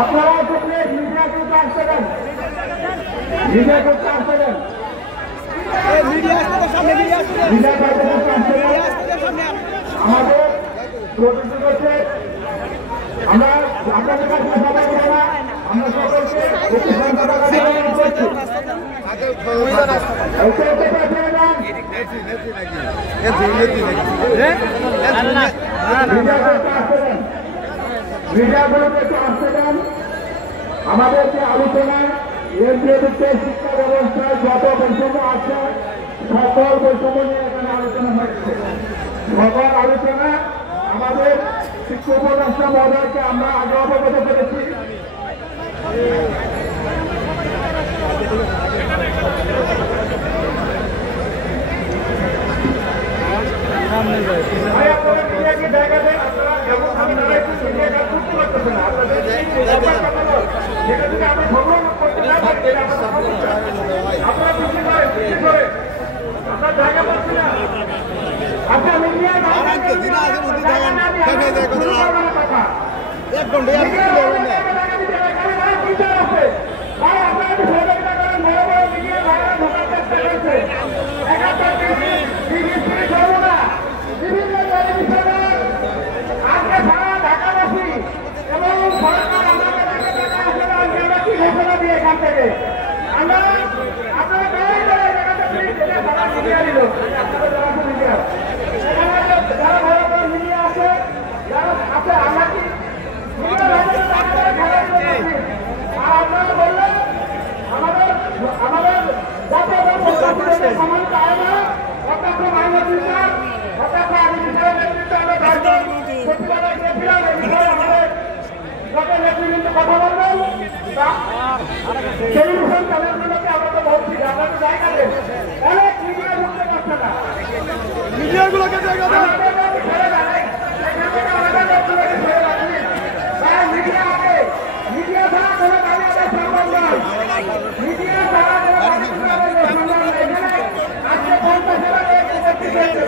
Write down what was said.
আপনারা মিডিয়া করতে আসতে দেন, মিডিয়া করতে আসতে দেন, আমাদের প্রতিনিধি হচ্ছে আমরা আপনাদের কাছে সবাই না আমরা সকলকে মিডিয়াগুলোকে একটু আসতে দেন। আমাদের যে আলোচনা এনডিএ শিক্ষা ব্যবস্থায় যত বৈষম্য আছে সকল বৈষম্য নিয়ে এখানে আলোচনা হচ্ছে। সকল আলোচনা আমাদের শিক্ষা উপদেষ্টা মহোদয়কে আমরা আগে অবগত করেছি। জায়গা দেন আপনারা যেমন আমি করতে পারতেছে না আপনাদের সেটা যদি আমরা সংগ্রহ করতে না পারি আপনারা বুঝতে পারেন আপনার জায়গা পাচ্ছি না আপনার মিডিয়া এখান থেকে আমরা আপনারা যারা মিডিয়া আছে যারা আছে আমরা কি আপনারা বললেন আমাদের সমান চায় না অত্যন্ত মাইনর বিচার অত্যন্ত আগে বিচারের নেতৃত্বে আমরা প্রতিবাদের গিয়েছিলাম এই বিষয়ে আমাদের যত নেতৃবৃন্দ কথা বলবেন টেলিভিশন চ্যানেলগুলোকে আমরা তো বলছি আমরা তো জায়গা দেন অনেক মিডিয়া ঢুকতে পারছে না মিডিয়াগুলোকে জায়গা দেন মিডিয়া আগে মিডিয়া ছাড়া কোনো কাজে সম্ভব নয় মিডিয়া ছাড়া কোনো কাজে সম্ভব নয় আজকে 50 টাকা